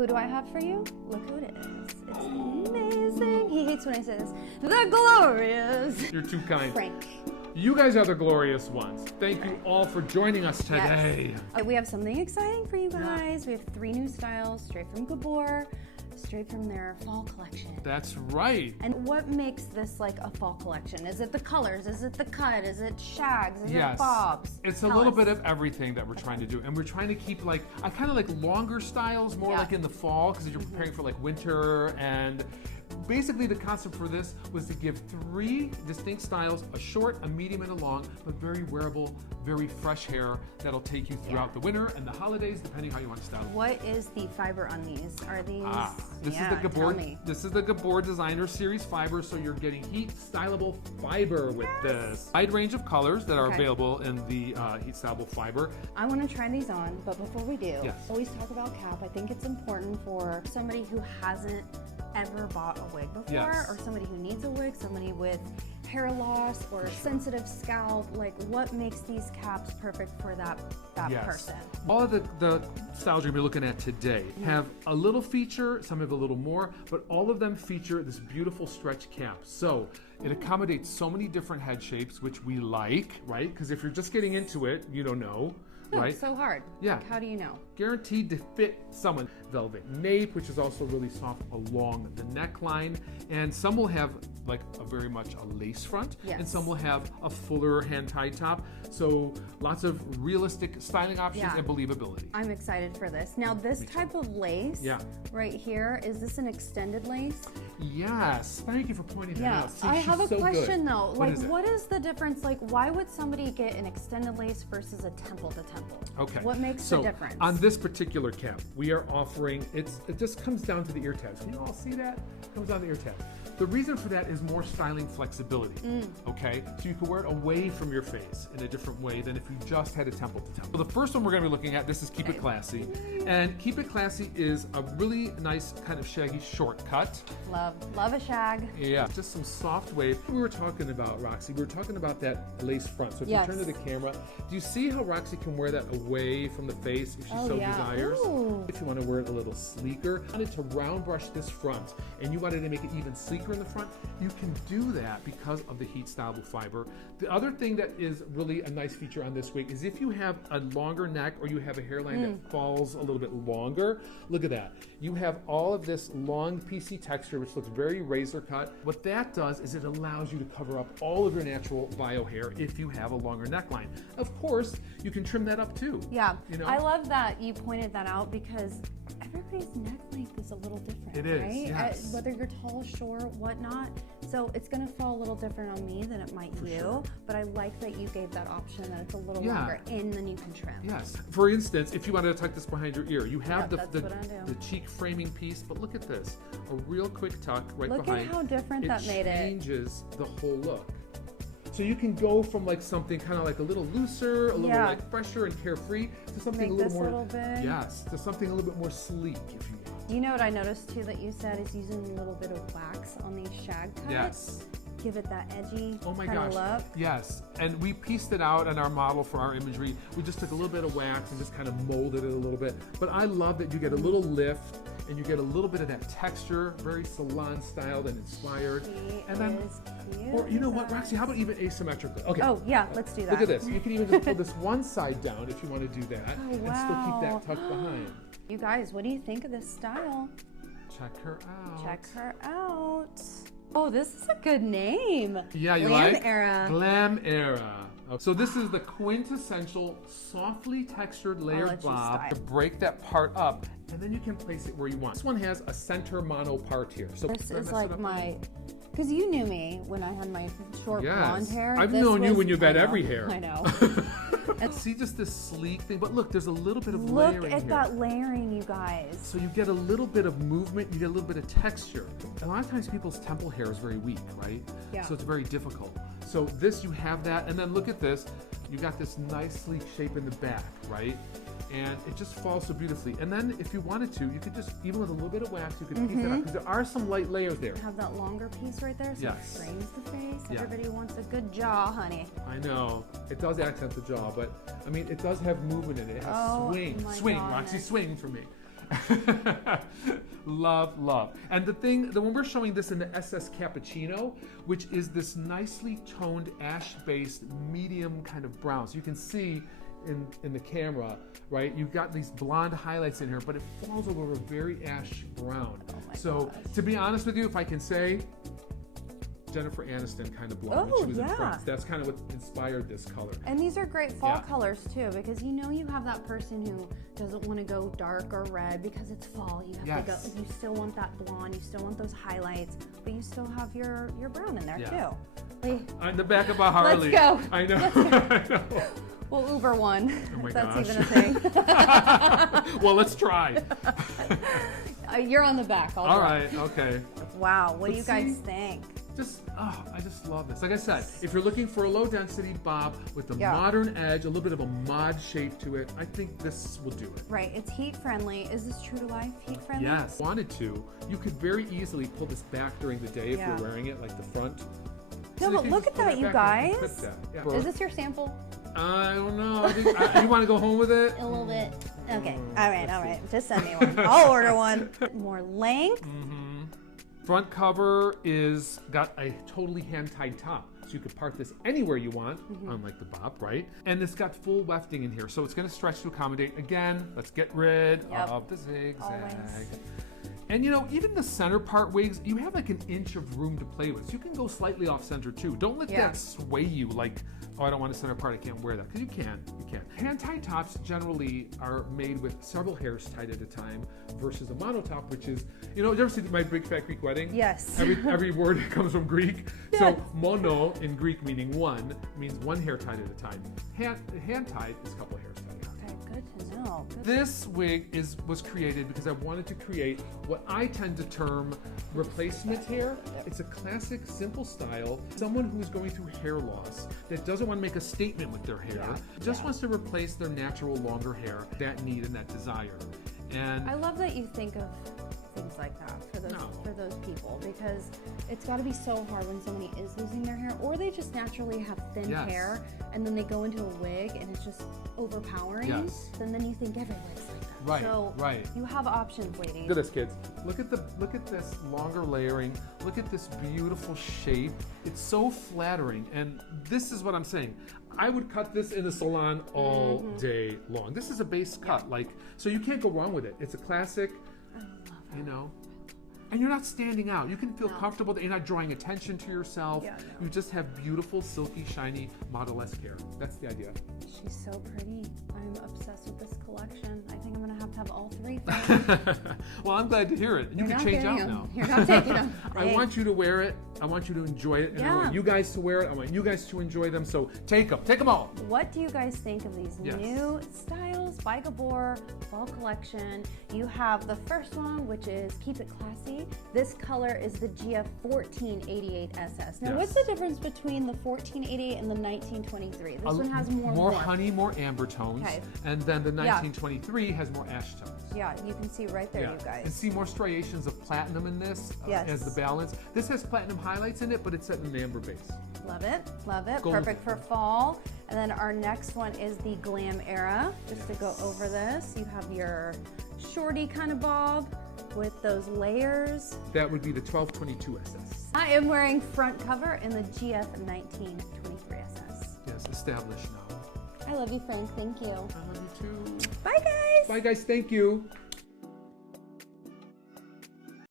Who do I have for you? Look who it is. It's amazing. He hates when I say this. The glorious. You're too kind. Frank. You guys are the glorious ones. Thank you all for joining us today. Yes. We have something exciting for you guys. We have 3 new styles straight from Gabor, straight from their fall collection. That's right. And what makes this like a fall collection? Is it the colors? Is it the cut? Is it shags? Is it bobs? It's a little bit of everything that we're trying to do. And we're trying to keep like, I kind of like longer styles, more like in the fall, because you're preparing for like winter. And basically the concept for this was to give 3 distinct styles, a short, a medium, and a long, but very wearable, very fresh hair that'll take you throughout the winter and the holidays, depending how you want to style it. What is the fiber on these? Are these? This is the Gabor Designer Series fiber, so you're getting heat stylable fiber with this. Wide range of colors that are available in the heat stylable fiber. I want to try these on, but before we do, always talk about cap. I think it's important for somebody who hasn't ever bought a wig before, or somebody who needs a wig, somebody with hair loss or sensitive scalp, like what makes these caps perfect for that person? All of the styles you're gonna be looking at today have a little feature, some have a little more, but all of them feature this beautiful stretch cap. So it accommodates so many different head shapes, which we like, right? Because if you're just getting into it, you don't know. Right? So hard. Yeah. Like, how do you know? Guaranteed to fit someone. Velvet nape, which is also really soft along the neckline. And some will have like very much a lace front. And some will have a fuller hand-tied top. So lots of realistic styling options and believability. I'm excited for this. Now this type of lace right here, is this an extended lace? Yes. Thank you for pointing that out. See, I have a question though. Like what is the difference? Like why would somebody get an extended lace versus a temple to temple? Okay. What makes the difference? On this particular cap, we are offering, it just comes down to the ear tabs. Can you all see that? It comes down to the ear tab. The reason for that is more styling flexibility, okay? So you can wear it away from your face in a different way than if you just had a temple to temple. So the first one we're gonna be looking at, this is Keep It Classy. And Keep It Classy is a really nice kind of shaggy shortcut. Love a shag. Yeah, just some soft wave. We were talking about, Roxy, we were talking about that lace front. So if you turn to the camera, do you see how Roxy can wear that away from the face if she so desires? If you want to wear it a little sleeker, you wanted to round brush this front and you wanted to make it even sleeker in the front, you can do that because of the heat stylable fiber. The other thing that is really a nice feature on this wig is if you have a longer neck or you have a hairline that falls a little bit longer, look at that. You have all of this long PC texture which looks very razor cut. What that does is it allows you to cover up all of your natural bio hair if you have a longer neckline. Of course, you can trim that up too. Yeah, you know? I love that you pointed that out because everybody's neck length is a little different. It is, right? yes. Whether you're tall, short, whatnot. So it's gonna fall a little different on me than it might you. But I like that you gave that option that it's a little longer and then you can trim. Yes. For instance, if you wanted to tuck this behind your ear, you have the cheek framing piece, but look at this. A real quick tuck right behind. Look at how different that made it. It changes the whole look. So you can go from like something kind of like a little looser, a little like fresher and carefree to something a little more, to something a little bit more sleek, if you want. You know what I noticed too that you said is using a little bit of wax on these shag cuts. Yes. Give it that edgy look. Yes, and we pieced it out in our model for our imagery. We just took a little bit of wax and just kind of molded it a little bit. But I love that you get a little lift and you get a little bit of that texture, very salon styled and inspired. And then, or you know what, Roxy, how about even asymmetrically? Okay. Oh yeah, let's do that. Look at this. You can even just pull this one side down if you want to do that and still keep that tucked behind. You guys, what do you think of this style? Check her out. Check her out. Oh, this is a good name. Yeah, you Glam like? Era. Glam Era. So this is the quintessential softly textured layered bob to break that part up, and then you can place it where you want. This one has a center mono part here. So this is like my, because you knew me when I had my short blonde hair. I've known you when you've had every hair. I know. And see just this sleek thing, but look, there's a little bit of layering here. Look at that layering, you guys. So you get a little bit of movement, you get a little bit of texture. A lot of times people's temple hair is very weak, right? Yeah. So it's very difficult. So this, you have that, and then look at this. You got this nice sleek shape in the back, right? And it just falls so beautifully. And then if you wanted to, you could just, even with a little bit of wax, you could piece it up, because there are some light layers there. Have that longer piece right there, so it frames the face. Everybody wants a good jaw, honey. I know. It does accent the jaw, but I mean, it does have movement in it. It has swing. Swing, Roxy, swing for me. Love, love. And the one we're showing this in the SS Cappuccino, which is this nicely toned ash-based medium kind of brown. So you can see in the camera, right? You've got these blonde highlights in here, but it falls over very ash brown. Oh my gosh. To be honest with you, if I can say, Jennifer Aniston kind of blonde when she was in France. That's kind of what inspired this color. And these are great fall colors too, because you know you have that person who doesn't want to go dark or red because it's fall. You have to go. You still want that blonde. You still want those highlights, but you still have your brown in there too. On the back of a Harley. Let's go. I know. Let's go. I know. We'll Uber one. Oh my That's gosh. even a thing. Well, let's try. You're on the back. All right. Okay. Wow. What do you guys think? I just love this. Like I said, if you're looking for a low density bob with the modern edge, a little bit of a mod shape to it, I think this will do it. Right, it's heat friendly. Is this true to life heat friendly? Yes. Wanted to, you could very easily pull this back during the day if you're wearing it, like the front. No, but look at that, you guys. Is this your sample? I don't know. You want to go home with it? A little bit. Okay. All right. Just send me one. I'll order one. More length. Front cover is got a totally hand-tied top. So you could part this anywhere you want, unlike the bob, right? And it's got full wefting in here, so it's going to stretch to accommodate. Again, let's get rid of the zigzag. Always. And you know, even the center part wigs, you have like an inch of room to play with. So you can go slightly off center too. Don't let that sway you like, oh, I don't want a center part, I can't wear that. Because you can. Hand-tied tops generally are made with several hairs tied at a time versus a monotop, which is, you know, you ever see my Big Fat Greek Wedding? Yes. Every word comes from Greek. So mono in Greek meaning one means one hair tied at a time. Hand-tied is a couple of hairs tied. Good to know. This wig was created because I wanted to create what I tend to term replacement hair. It's a classic, simple style. Someone who's going through hair loss that doesn't want to make a statement with their hair, just wants to replace their natural longer hair, that need and that desire. And I love that you think of things like that for those people, because it's got to be so hard when somebody is losing their hair, or they just naturally have thin hair, and then they go into a wig and it's just overpowering. And then you think every wig's like that. Right. So you have options, ladies. Look at this, kids. Look at this longer layering. Look at this beautiful shape. It's so flattering, and this is what I'm saying. I would cut this in the salon all day long. This is a base cut, so you can't go wrong with it. It's a classic. You know, and you're not standing out. You can feel comfortable that you're not drawing attention to yourself. You just have beautiful, silky, shiny, model-esque hair. That's the idea. She's so pretty. I'm obsessed with this collection. I think I'm going to have all three. Well, I'm glad to hear it. You can change out now. You're not taking them. I want you to wear it. I want you to enjoy it. And I want you guys to wear it. I want you guys to enjoy them. So take them. Take them all. What do you guys think of these new styles by Gabor Fall collection? You have the first one, which is Keep It Classy. This color is the GF 1488 SS. Now, what's the difference between the 1488 and the 1923? This one has more honey, more amber tones. And then the 1923 has more ash tones. Yeah, you can see right there, you guys. And see more striations of platinum in this as the balance. This has platinum highlights in it, but it's set in an amber base. Love it, love it. Golden. Perfect for fall. And then our next one is the Glam Era. Just to go over this, you have your shorty kind of bob with those layers. That would be the 1222 SS. I am wearing front cover in the GF 1923 SS. Yes, established now. I love you, Frank. Thank you. I love you too. Bye, guys. Bye, guys. Thank you.